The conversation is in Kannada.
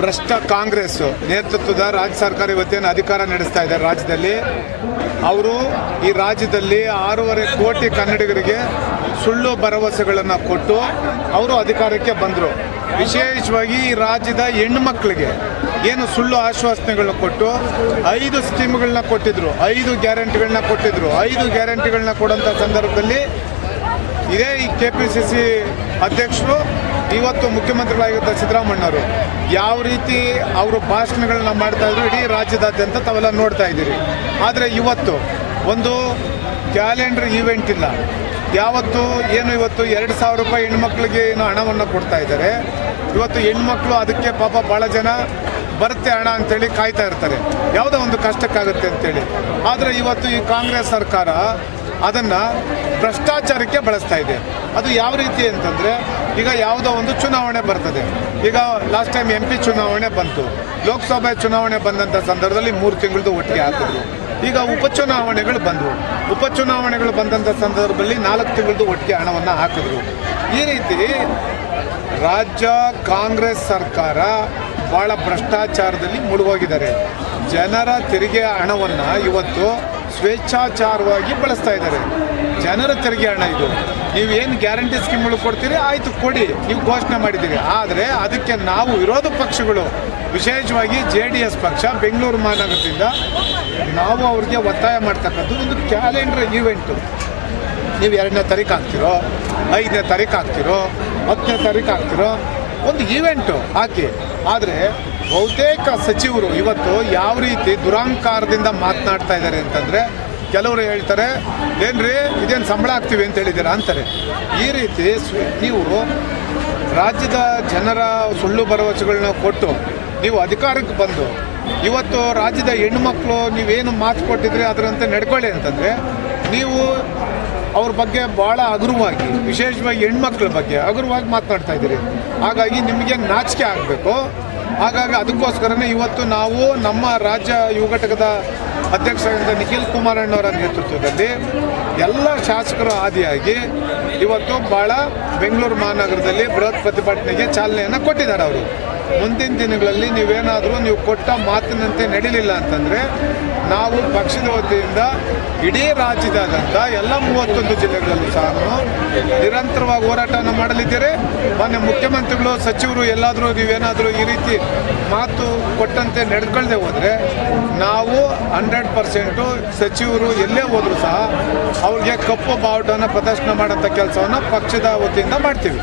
ಭ್ರಷ್ಟ ಕಾಂಗ್ರೆಸ್ ನೇತೃತ್ವದ ರಾಜ್ಯ ಸರ್ಕಾರ ಇವತ್ತೇನು ಅಧಿಕಾರ ನಡೆಸ್ತಾ ಇದ್ದಾರೆ ರಾಜ್ಯದಲ್ಲಿ. ಅವರು ಈ ರಾಜ್ಯದಲ್ಲಿ ಆರೂವರೆ ಕೋಟಿ ಕನ್ನಡಿಗರಿಗೆ ಸುಳ್ಳು ಭರವಸೆಗಳನ್ನು ಕೊಟ್ಟು ಅವರು ಅಧಿಕಾರಕ್ಕೆ ಬಂದರು. ವಿಶೇಷವಾಗಿ ಈ ರಾಜ್ಯದ ಹೆಣ್ಣು ಮಕ್ಕಳಿಗೆ ಏನು ಸುಳ್ಳು ಆಶ್ವಾಸನೆಗಳನ್ನ ಕೊಟ್ಟು ಐದು ಸ್ಕೀಮ್ಗಳನ್ನ ಕೊಟ್ಟಿದ್ರು, ಐದು ಗ್ಯಾರಂಟಿಗಳನ್ನ ಕೊಟ್ಟಿದ್ರು, ಐದು ಗ್ಯಾರಂಟಿಗಳನ್ನ ಕೊಡೋಂಥ ಸಂದರ್ಭದಲ್ಲಿ ಇದೇ ಈ ಕೆ ಪಿ ಸಿ ಸಿ ಅಧ್ಯಕ್ಷರು ಇವತ್ತು ಮುಖ್ಯಮಂತ್ರಿಗಳಾಗಿದ್ದ ಸಿದ್ದರಾಮಣ್ಣವರು ಯಾವ ರೀತಿ ಅವರು ಭಾಷಣಗಳನ್ನ ಮಾಡ್ತಾ ಇದ್ರು? ಇಡೀ ರಾಜ್ಯದಾದ್ಯಂತ ತಾವೆಲ್ಲ ನೋಡ್ತಾ ಇದ್ದೀರಿ. ಆದರೆ ಇವತ್ತು ಒಂದು ಕ್ಯಾಲೆಂಡರ್ ಈವೆಂಟ್ ಇಲ್ಲ. ಯಾವತ್ತು ಏನು ಇವತ್ತು ಎರಡು ಸಾವಿರ ರೂಪಾಯಿ ಹೆಣ್ಮಕ್ಳಿಗೆ ಏನು ಹಣವನ್ನು ಕೊಡ್ತಾ ಇದ್ದಾರೆ. ಇವತ್ತು ಹೆಣ್ಮಕ್ಳು ಅದಕ್ಕೆ ಪಾಪ ಭಾಳ ಜನ ಬರುತ್ತೆ ಹಣ ಅಂತೇಳಿ ಕಾಯ್ತಾ ಇರ್ತಾರೆ. ಯಾವುದೋ ಒಂದು ಕಷ್ಟಕ್ಕಾಗುತ್ತೆ ಅಂತೇಳಿ. ಆದರೆ ಇವತ್ತು ಈ ಕಾಂಗ್ರೆಸ್ ಸರ್ಕಾರ ಅದನ್ನು ಭ್ರಷ್ಟಾಚಾರಕ್ಕೆ ಬಳಸ್ತಾ ಇದೆ. ಅದು ಯಾವ ರೀತಿ ಅಂತಂದರೆ, ಈಗ ಯಾವುದೋ ಒಂದು ಚುನಾವಣೆ ಬರ್ತದೆ. ಈಗ ಲಾಸ್ಟ್ ಟೈಮ್ ಎಂ ಪಿ ಚುನಾವಣೆ ಬಂತು. ಲೋಕಸಭೆ ಚುನಾವಣೆ ಬಂದಂಥ ಸಂದರ್ಭದಲ್ಲಿ ಮೂರು ತಿಂಗಳದ್ದು ಒಟ್ಟಿಗೆ ಹಾಕಿದ್ರು. ಈಗ ಉಪಚುನಾವಣೆಗಳು ಬಂದವು. ಉಪಚುನಾವಣೆಗಳು ಬಂದಂಥ ಸಂದರ್ಭದಲ್ಲಿ ನಾಲ್ಕು ತಿಂಗಳದ್ದು ಒಟ್ಟಿಗೆ ಹಣವನ್ನು ಹಾಕಿದ್ರು. ಈ ರೀತಿ ರಾಜ್ಯ ಕಾಂಗ್ರೆಸ್ ಸರ್ಕಾರ ಭಾಳ ಭ್ರಷ್ಟಾಚಾರದಲ್ಲಿ ಮುಳುಗೋಗಿದ್ದಾರೆ. ಜನರ ತೆರಿಗೆ ಹಣವನ್ನು ಇವತ್ತು ಸ್ವೇಚ್ಛಾಚಾರವಾಗಿ ಬಳಸ್ತಾ ಇದ್ದಾರೆ. ಜನರ ತೆರಿಗೆ ಹಣ ಇದು, ನೀವು ಏನು ಗ್ಯಾರಂಟಿ ಸ್ಕೀಮ್ಗಳು ಕೊಡ್ತೀರಿ? ಆಯಿತು, ಕೊಡಿ. ನೀವು ಘೋಷಣೆ ಮಾಡಿದ್ದೀರಿ. ಆದರೆ ಅದಕ್ಕೆ ನಾವು ವಿರೋಧ ಪಕ್ಷಗಳು, ವಿಶೇಷವಾಗಿ ಜೆ ಡಿ ಎಸ್ ಪಕ್ಷ, ಬೆಂಗಳೂರು ಮಹಾನಗರದಿಂದ ನಾವು ಅವ್ರಿಗೆ ಒತ್ತಾಯ ಮಾಡ್ತಕ್ಕಂಥದ್ದು ಒಂದು ಕ್ಯಾಲೆಂಡರ್ ಈವೆಂಟು. ನೀವು ಎರಡನೇ ತಾರೀಕು ಹಾಕ್ತಿರೋ, ಐದನೇ ತಾರೀಕು ಹಾಕ್ತಿರೋ, ಹತ್ತನೇ ತಾರೀಕು ಆಗ್ತಿರೋ ಒಂದು ಈವೆಂಟು ಹಾಕಿ. ಆದರೆ ಬಹುತೇಕ ಸಚಿವರು ಇವತ್ತು ಯಾವ ರೀತಿ ದುರಾಂಕಾರದಿಂದ ಮಾತನಾಡ್ತಾ ಇದ್ದಾರೆ ಅಂತಂದರೆ ಕೆಲವರು ಹೇಳ್ತಾರೆ, ಏನ್ರಿ, ಇದೇನು ಸಂಬಳ ಆಗ್ತೀವಿ ಅಂತ ಹೇಳಿದ್ದೀರಾ? ಅಂತಾರೆ. ಈ ರೀತಿ ನೀವು ರಾಜ್ಯದ ಜನರ ಸುಳ್ಳು ಭರವಸೆಗಳನ್ನ ಕೊಟ್ಟು ನೀವು ಅಧಿಕಾರಕ್ಕೆ ಬಂದು ಇವತ್ತು ರಾಜ್ಯದ ಹೆಣ್ಣುಮಕ್ಕಳು ನೀವೇನು ಮಾತು ಕೊಟ್ಟಿದ್ರಿ ಅದರಂತೆ ನಡ್ಕೊಳ್ಳಿ ಅಂತಂದರೆ, ನೀವು ಅವ್ರ ಬಗ್ಗೆ ಭಾಳ ಹಗುರವಾಗಿ, ವಿಶೇಷವಾಗಿ ಹೆಣ್ಮಕ್ಳ ಬಗ್ಗೆ ಹಗುರವಾಗಿ ಮಾತನಾಡ್ತಾ ಇದ್ದೀರಿ. ಹಾಗಾಗಿ ನಿಮಗೆ ನಾಚಿಕೆ ಆಗಬೇಕು. ಹಾಗಾಗಿ ಅದಕ್ಕೋಸ್ಕರನೇ ಇವತ್ತು ನಾವು ನಮ್ಮ ರಾಜ್ಯ ಯುವ ಘಟಕದ ಅಧ್ಯಕ್ಷರಾದ ನಿಖಿಲ್ ಕುಮಾರಣ್ಣವರ ನೇತೃತ್ವದಲ್ಲಿ ಎಲ್ಲ ಶಾಸಕರು ಆದಿಯಾಗಿ ಇವತ್ತು ಭಾಳ ಬೆಂಗಳೂರು ಮಹಾನಗರದಲ್ಲಿ ಬೃಹತ್ ಪ್ರತಿಭಟನೆಗೆ ಚಾಲನೆಯನ್ನು ಕೊಟ್ಟಿದ್ದಾರೆ ಅವರು. ಮುಂದಿನ ದಿನಗಳಲ್ಲಿ ನೀವೇನಾದರೂ ನೀವು ಕೊಟ್ಟ ಮಾತಿನಂತೆ ನಡೀಲಿಲ್ಲ ಅಂತಂದರೆ ನಾವು ಪಕ್ಷದ ವತಿಯಿಂದ ಇಡೀ ರಾಜ್ಯದಾದಂಥ ಎಲ್ಲ ಮೂವತ್ತೊಂದು ಜಿಲ್ಲೆಗಳಲ್ಲೂ ಸಹ ನಿರಂತರವಾಗಿ ಹೋರಾಟವನ್ನು ಮಾಡಲಿದ್ದೀರಿ. ಮಾನ್ಯ ಮುಖ್ಯಮಂತ್ರಿಗಳು, ಸಚಿವರು ಎಲ್ಲಾದರೂ ನೀವೇನಾದರೂ ಈ ರೀತಿ ಮಾತು ಕೊಟ್ಟಂತೆ ನಡ್ಕೊಳ್ದೆ ಹೋದರೆ ನಾವು ಹಂಡ್ರೆಡ್ ಪರ್ಸೆಂಟು ಸಚಿವರು ಎಲ್ಲೇ ಹೋದರೂ ಸಹ ಅವ್ರಿಗೆ ಕಪ್ಪು ಬಾವುಟವನ್ನು ಪ್ರದರ್ಶನ ಮಾಡೋಂಥ ಕೆಲಸವನ್ನು ಪಕ್ಷದ ವತಿಯಿಂದ ಮಾಡ್ತೀವಿ.